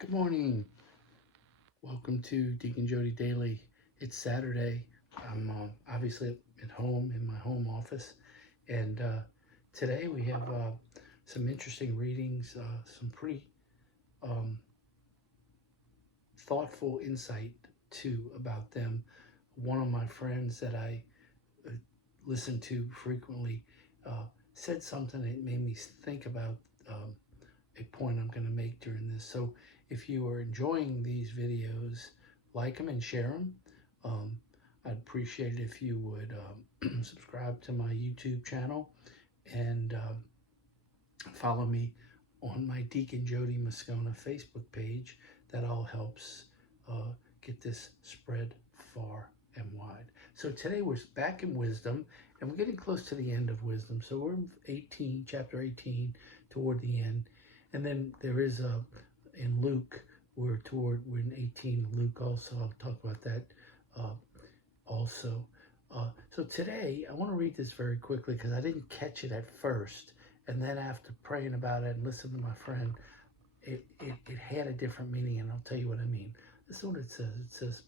Good morning. Welcome to Deacon Jody Daily. It's Saturday. I'm obviously at home in my home office, and today we have some interesting readings, some pretty um, thoughtful insight too about them. One of my friends that I uh, listen to frequently uh, said something that made me think about um, a point I'm going to make during this. So if you are enjoying these videos, like them and share them. Um, I'd appreciate it if you would subscribe to my YouTube channel and follow me on my Deacon Jody Moscona Facebook page. That all helps get this spread far and wide. So today we're back in wisdom, and we're getting close to the end of wisdom. So we're in 18, chapter 18, toward the end. And then there is in Luke, we're in 18 Luke also. I'll talk about that uh, also. So today I want to read this very quickly because I didn't catch it at first. And then after praying about it and listening to my friend, it had a different meaning, and I'll tell you what I mean. This is what it says. It says,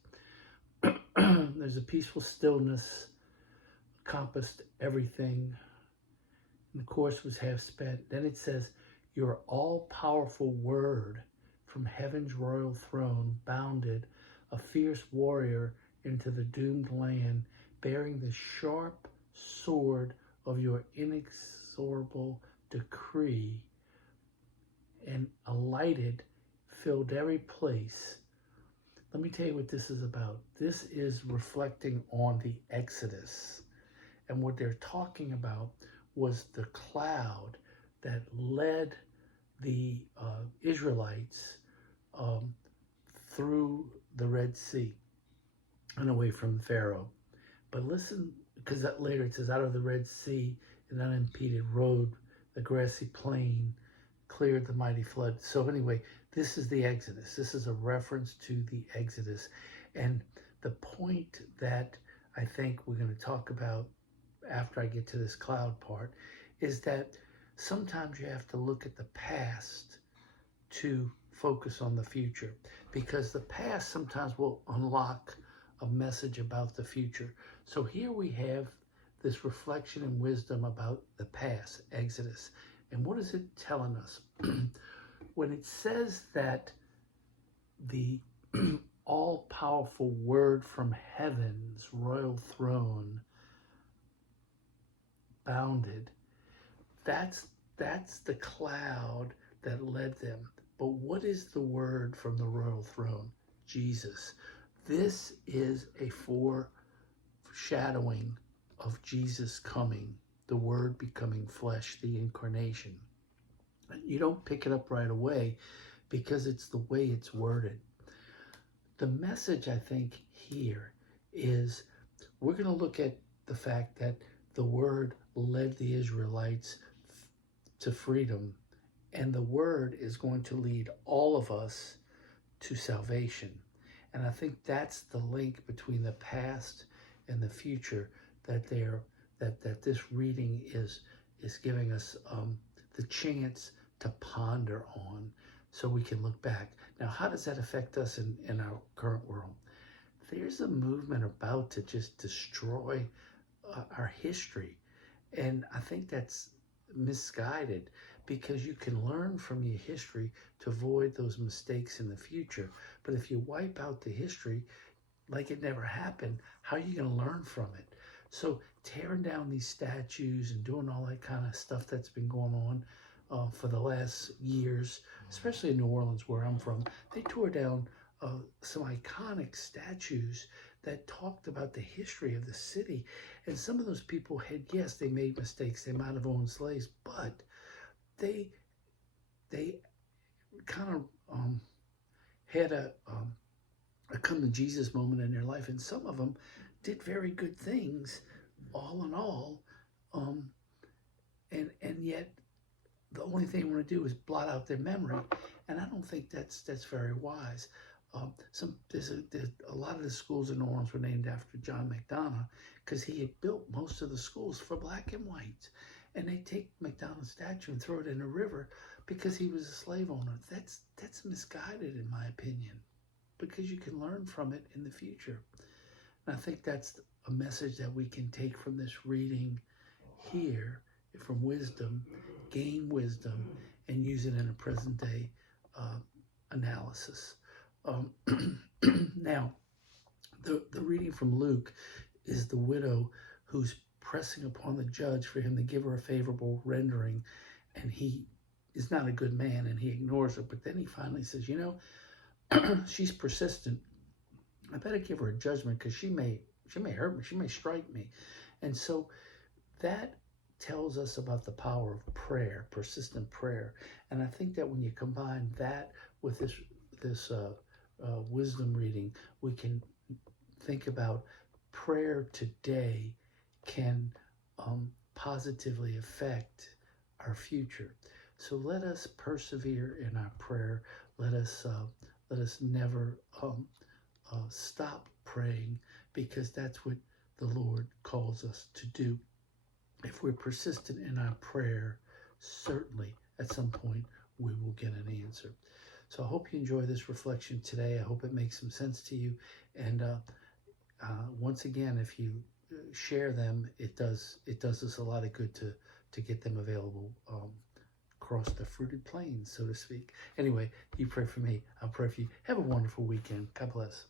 there's a peaceful stillness encompassed everything, and the course was half spent. Then it says, your all-powerful word from heaven's royal throne bounded a fierce warrior into the doomed land, bearing the sharp sword of your inexorable decree, and alighted, filled every place. Let me tell you what this is about. This is reflecting on the Exodus. And what they're talking about was the cloud that led the Israelites um, through the Red Sea and away from Pharaoh. But listen, because that later it says, out of the Red Sea, an unimpeded road, the grassy plain, cleared the mighty flood. So anyway, this is the Exodus. This is a reference to the Exodus. And the point that I think we're going to talk about after I get to this cloud part is that sometimes you have to look at the past to focus on the future, because the past sometimes will unlock a message about the future. So here we have this reflection and wisdom about the past, Exodus. And what is it telling us? When it says that the all-powerful word from heaven's royal throne bounded, that's the cloud that led them. But what is the word from the royal throne? Jesus. This is a foreshadowing of Jesus coming, the word becoming flesh, the incarnation. You don't pick it up right away because it's the way it's worded. The message, I think, here is we're going to look at the fact that the word led the Israelites to freedom, and the word is going to lead all of us to salvation. And I think that's the link between the past and the future that this reading is giving us the chance to ponder on, so we can look back. Now, how does that affect us in our current world? There's a movement about to just destroy our history. And I think that's misguided, because you can learn from your history to avoid those mistakes in the future. But if you wipe out the history like it never happened, how are you going to learn from it? So tearing down these statues and doing all that kind of stuff that's been going on for the last years, especially in New Orleans where I'm from, they tore down some iconic statues that talked about the history of the city. And some of those people had, yes, they made mistakes. They might have owned slaves, but they kind of had a come to Jesus moment in their life, and some of them did very good things, all in all, um, and yet the only thing they want to do is blot out their memory, and I don't think that's very wise. There's a lot of the schools in New Orleans were named after John McDonough, because he had built most of the schools for black and whites, and they take McDonough's statue and throw it in a river. because he was a slave owner. That's misguided in my opinion, because you can learn from it in the future. And I think that's a message that we can take from this reading here, from wisdom, gain wisdom, and use it in a present day uh, analysis. Um, now, the reading from Luke is the widow who's pressing upon the judge for him to give her a favorable rendering, and he is not a good man and he ignores her. But then he finally says, she's persistent. I better give her a judgment because she may hurt me, she may strike me. And so that tells us about the power of prayer, persistent prayer. And I think that when you combine that with this wisdom reading, we can think about prayer today can positively affect our future. So let us persevere in our prayer. Let us never stop praying, because that's what the Lord calls us to do. If we're persistent in our prayer, certainly at some point we will get an answer. So I hope you enjoy this reflection today. I hope it makes some sense to you. And once again, if you share them, it does us a lot of good to get them available across the fruited plains, so to speak. Anyway, you pray for me. I'll pray for you. Have a wonderful weekend. God bless.